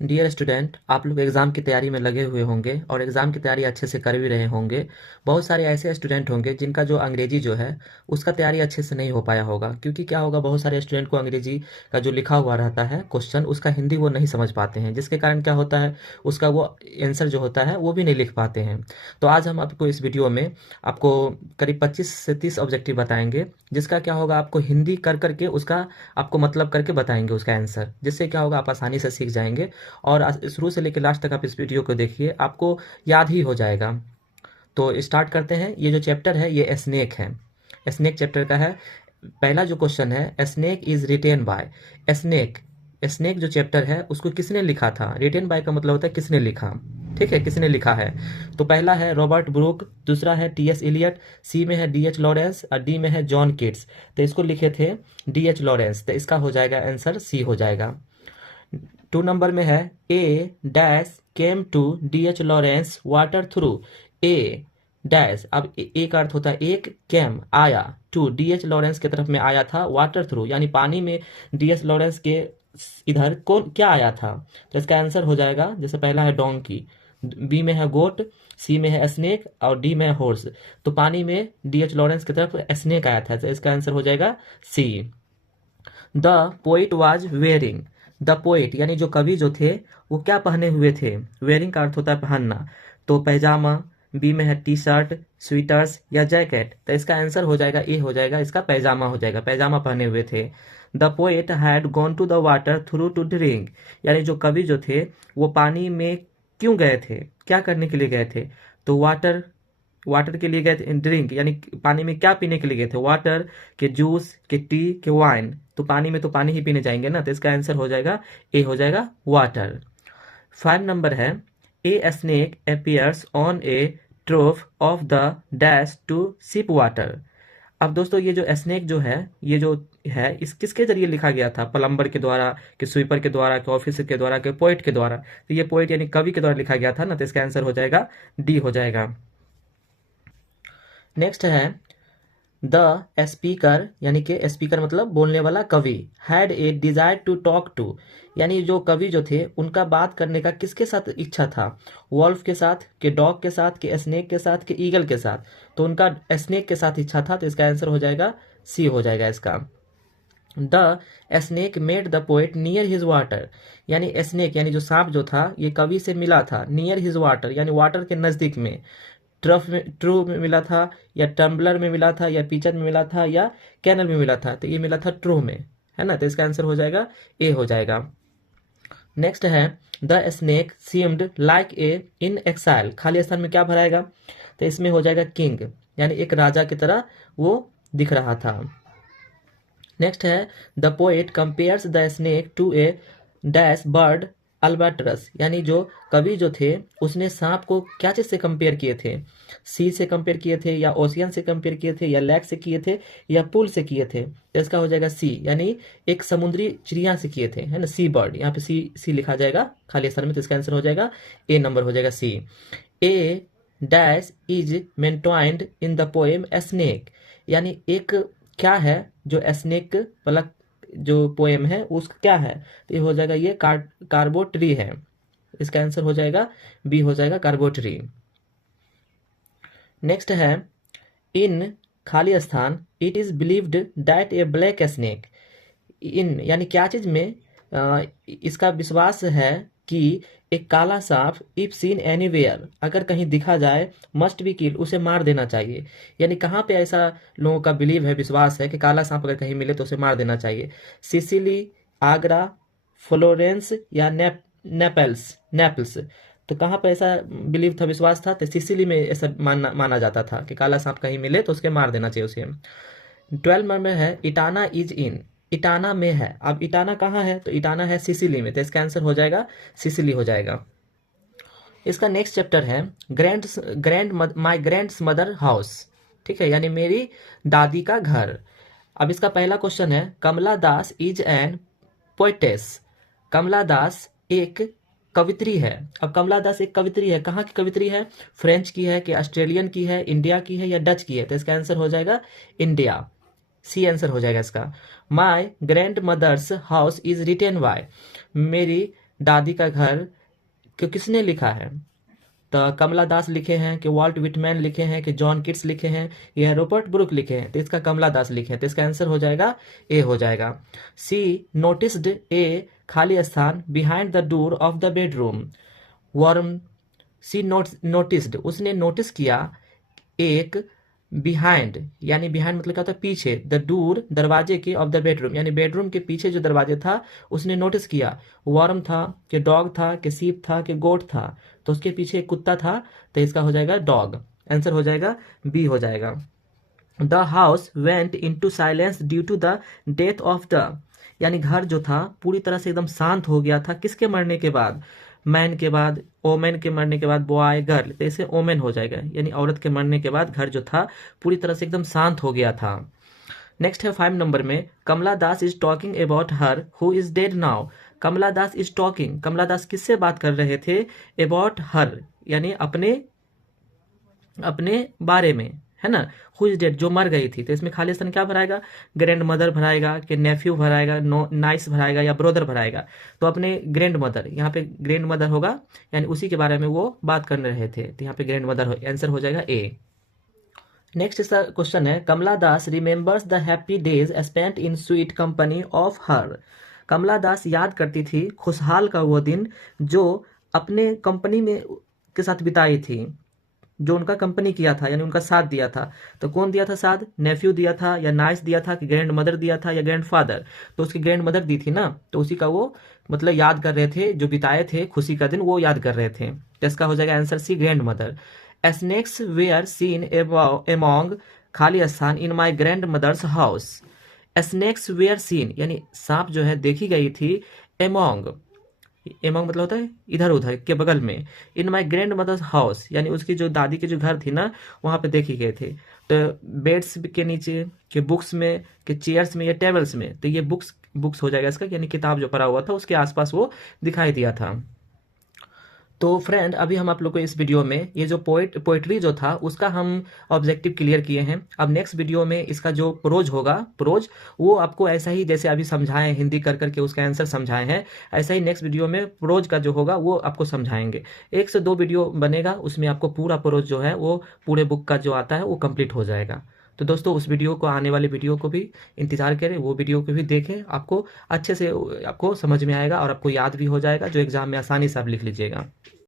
Dear student, आप लोग exam की तैयारी में लगे हुए होंगे और एग्ज़ाम की तैयारी अच्छे से कर भी रहे होंगे। बहुत सारे ऐसे स्टूडेंट होंगे जिनका जो अंग्रेजी जो है उसका तैयारी अच्छे से नहीं हो पाया होगा, क्योंकि क्या होगा, बहुत सारे स्टूडेंट को अंग्रेजी का जो लिखा हुआ रहता है क्वेश्चन, उसका हिंदी वो नहीं समझ पाते हैं, जिसके कारण क्या होता है, उसका वो आंसर जो होता है वो भी नहीं लिख पाते हैं। तो आज हम आपको इस वीडियो में आपको करीब 25 से 30 ऑब्जेक्टिव बताएंगे, जिसका क्या होगा, आपको हिंदी कर करके उसका आपको मतलब करके बताएंगे उसका आंसर, जिससे क्या होगा, आप आसानी से सीख जाएंगे। और शुरू से लेकर लास्ट तक आप इस वीडियो को देखिए, आपको याद ही हो जाएगा। तो स्टार्ट करते हैं। ये जो चैप्टर है ये स्नेक है, स्नेक चैप्टर का है। पहला जो क्वेश्चन है, snake is written bye. Snake, snake जो चैप्टर है उसको किसने लिखा था? रिटेन बाय का मतलब होता है किसने लिखा, ठीक है, किसने लिखा है। तो पहला है रॉबर्ट ब्रूक, दूसरा है टी.एस. इलियट, सी में है डी.एच. लॉरेंस और डी में है जॉन किट्स। तो इसको लिखे थे डी.एच. लॉरेंस, तो इसका हो जाएगा आंसर सी हो जाएगा। 2 नंबर में है a dash came to D H. Lawrence water trough. A dash, अब ए का अर्थ होता है एक, केम आया, टू डी.एच. लॉरेंस की तरफ में आया था, वाटर थ्रू यानी पानी में डी.एच. लॉरेंस के इधर कौन क्या आया था। तो इसका आंसर हो जाएगा, जैसे पहला है डोंकी, बी में है गोट, सी में है स्नेक और डी में है हॉर्स। तो पानी में डी.एच. लॉरेंस की तरफ स्नेक आया था, तो इसका आंसर हो जाएगा C. The poet was wearing. The poet यानी जो कवि जो थे वो क्या पहने हुए थे? वेयरिंग का अर्थ होता है पहनना। तो पैजामा, बी में है टी शर्ट, स्वेटर्स या जैकेट। तो इसका आंसर हो जाएगा ए हो जाएगा, इसका पैजामा हो जाएगा, पैजामा पहने हुए थे। The poet had gone to the water through to drink, यानी जो कवि जो थे वो पानी में क्यों गए थे, क्या करने के लिए गए थे? तो वाटर, वाटर के लिए गए थे, ड्रिंक यानी पानी में क्या पीने के लिए गए थे? वाटर, के जूस, के टी, के वाइन। तो पानी में तो पानी ही पीने जाएंगे ना, तो इसका आंसर हो जाएगा ए हो जाएगा वाटर। 5 नंबर है a snake appears on a trough of the dash to sip water. अब दोस्तों ये जो स्नेक जो है, ये जो है इस किसके जरिए लिखा गया था? प्लम्बर के द्वारा, कि स्वीपर के द्वारा, के ऑफिसर के द्वारा, के पोइट के द्वारा। तो ये पोइट यानी कवि के द्वारा लिखा गया था ना, तो इसका आंसर हो जाएगा डी हो जाएगा। नेक्स्ट है द स्पीकर, यानी कि स्पीकर मतलब बोलने वाला कवि, had a desire to talk to, यानी जो कवि जो थे उनका बात करने का किसके साथ इच्छा था? वॉल्फ के साथ, के डॉग के साथ, के स्नेक के साथ, के ईगल के साथ। तो उनका स्नेक के साथ इच्छा था, तो इसका आंसर हो जाएगा सी हो जाएगा इसका। The snake made the poet near his water, यानी स्नेक यानी जो सांप जो था ये कवि से मिला था नियर हिज वाटर यानी वाटर के नजदीक में। ट्रू में मिला था, या टम्बलर में मिला था, या पिचर में मिला था, या कैनल में मिला था? तो ये मिला था ट्रू में, है ना, तो इसका आंसर हो जाएगा ए हो जाएगा। नेक्स्ट है the snake seemed like a in exile, खाली स्थान में क्या भराएगा? तो इसमें हो जाएगा किंग, यानी एक राजा की तरह वो दिख रहा था। नेक्स्ट है the poet compares the snake to a dash bird albatross, यानी जो कवि जो थे उसने सांप को क्या चीज से कंपेयर किए थे? सी से कंपेयर किए थे, या ओशियन से कंपेयर किए थे, या लैक से किए थे, या पूल से किए थे? तो इसका हो जाएगा सी, यानी एक समुद्री चिड़िया से किए थे, है ना, सी बर्ड। यहाँ पे सी सी लिखा जाएगा खाली स्थान में, तो इसका आंसर हो जाएगा ए नंबर हो जाएगा C. A dash is mentioned in the poem snake, यानी एक क्या है जो स्नेक वाला जो पोएम है उसका क्या है? तो ये हो जाएगा ये कार्बो ट्री है, इसका आंसर हो जाएगा बी हो जाएगा कार्बो ट्री। नेक्स्ट है इन खाली स्थान it is believed that a black snake, in यानी क्या चीज में इसका विश्वास है कि एक काला सांप इफ सीन एनीवेयर, अगर कहीं दिखा जाए, मस्ट बी किल, उसे मार देना चाहिए। यानी कहाँ पे ऐसा लोगों का बिलीव है, विश्वास है कि काला सांप अगर कहीं मिले तो उसे मार देना चाहिए? सिसिली, आगरा, फ्लोरेंस या नेपल्स नेपल्स। तो कहाँ पे ऐसा बिलीव था, विश्वास था? तो सिसिली में ऐसा माना जाता था कि काला सांप कहीं मिले तो उसके मार देना चाहिए उसे। 12 नंबर में है इटाना इज इन, इटाना में है। अब इटाना कहाँ है? तो इटाना है सिसिली में, तो इसका आंसर हो जाएगा सिसिली हो जाएगा। इसका नेक्स्ट चैप्टर है माई ग्रैंड मदर हाउस, ठीक है, यानी मेरी दादी का घर। अब इसका पहला क्वेश्चन है Kamala Das is an poetess. कमला दास एक कवित्री है। अब कमला दास एक कवित्री है, कहाँ की कवित्री है? फ्रेंच की है, कि ऑस्ट्रेलियन की है, इंडिया की है, या डच की है? तो इसका आंसर हो जाएगा इंडिया, सी आंसर हो जाएगा इसका। My grand mother's house is written by, मेरी दादी का घर किसने लिखा है? तो कमला दास लिखे हैं कि वॉल्ट विटमैन लिखे हैं कि जॉन किट्स लिखे हैं या रॉबर्ट ब्रुक लिखे हैं? तो इसका कमला दास लिखे हैं, तो इसका आंसर हो जाएगा ए हो जाएगा। सी नोटिस्ड ए खाली स्थान behind the door of the bedroom. वॉर्म सी नोटिस्ड उसने नोटिस किया एक बिहाइंड, यानी बिहाइंड मतलब क्या होता है? पीछे। द डोर दरवाजे के ऑफ द बेडरूम, यानी बेडरूम के पीछे जो दरवाजे था उसने नोटिस किया। वर्म था कि डॉग था कि सीप था कि गोट था? तो उसके पीछे एक कुत्ता था, तो इसका हो जाएगा डॉग। आंसर हो जाएगा बी हो जाएगा। The house went into silence due to the death of the, यानी घर जो था पूरी तरह से एकदम शांत हो गया था किसके मरने के बाद? मैन के बाद, ओमेन के मरने के बाद, बॉय गर्ल, तो इसे ओमेन हो जाएगा, यानी औरत के मरने के बाद घर जो था पूरी तरह से एकदम शांत हो गया था। नेक्स्ट है 5 नंबर में, Kamala Das is talking about her who is dead now. Kamala Das is talking, Kamala Das किससे बात कर रहे थे? अबाउट हर, यानी अपने अपने बारे में, है ना। हु इज डेड, जो मर गई थी, तो इसमें खाली स्थान क्या भराएगा? ग्रैंड मदर भराएगा कि नेफ्यू भराएगा, नो नाइस भराएगा या ब्रदर भराएगा? तो अपने ग्रैंड मदर, यहाँ पे ग्रैंड मदर होगा, यानी उसी के बारे में वो बात कर रहे थे, तो यहाँ पे ग्रैंड मदर आंसर हो जाएगा ए। नेक्स्ट इसका क्वेश्चन है, Kamala Das remembers the happy days spent in sweet company of her. Kamala Das याद करती थी खुशहाल का वो दिन जो अपने कंपनी में के साथ बिताई थी, जो उनका कंपनी किया था, यानी उनका साथ दिया था। तो कौन दिया था साथ? नेफ्यू दिया था या नाइस दिया था कि ग्रैंड मदर दिया था या ग्रैंड फादर? तो उसकी ग्रैंड मदर दी थी ना, तो उसी का वो मतलब याद कर रहे थे, जो बिताए थे खुशी का दिन वो याद कर रहे थे। तो इसका हो जाएगा answer C grandmother. Snakes were seen among खाली स्थान in my grand mother's house. Snakes were seen, यानी सांप जो है देखी गई थी एमोंग, एमोंग मतलब होता है इधर उधर के बगल में, इन माई ग्रैंड मदर्स हाउस, यानी उसकी जो दादी के जो घर थी ना वहाँ पे देखी गए थे। तो बेड्स के नीचे, के बुक्स में, के चेयर्स में या टेबल्स में, तो ये बुक्स बुक्स हो जाएगा इसका, यानी किताब जो पढ़ा हुआ था उसके आसपास वो दिखाई दिया था। तो फ्रेंड अभी हम आप लोग को इस वीडियो में ये जो पोइट्री जो था उसका हम ऑब्जेक्टिव क्लियर किए हैं। अब नेक्स्ट वीडियो में इसका जो प्रोज होगा, प्रोज वो आपको ऐसा ही जैसे अभी समझाएं हिंदी कर करके उसका आंसर समझाए हैं, ऐसा ही नेक्स्ट वीडियो में प्रोज का जो होगा वो आपको समझाएंगे। 1 से 2 वीडियो बनेगा, उसमें आपको पूरा प्रोज जो है वो पूरे बुक का जो आता है वो कंप्लीट हो जाएगा। तो दोस्तों उस वीडियो को, आने वाले वीडियो को भी इंतजार करें, वो वीडियो को भी देखें, आपको अच्छे से आपको समझ में आएगा और आपको याद भी हो जाएगा, जो एग्जाम में आसानी से आप लिख लीजिएगा।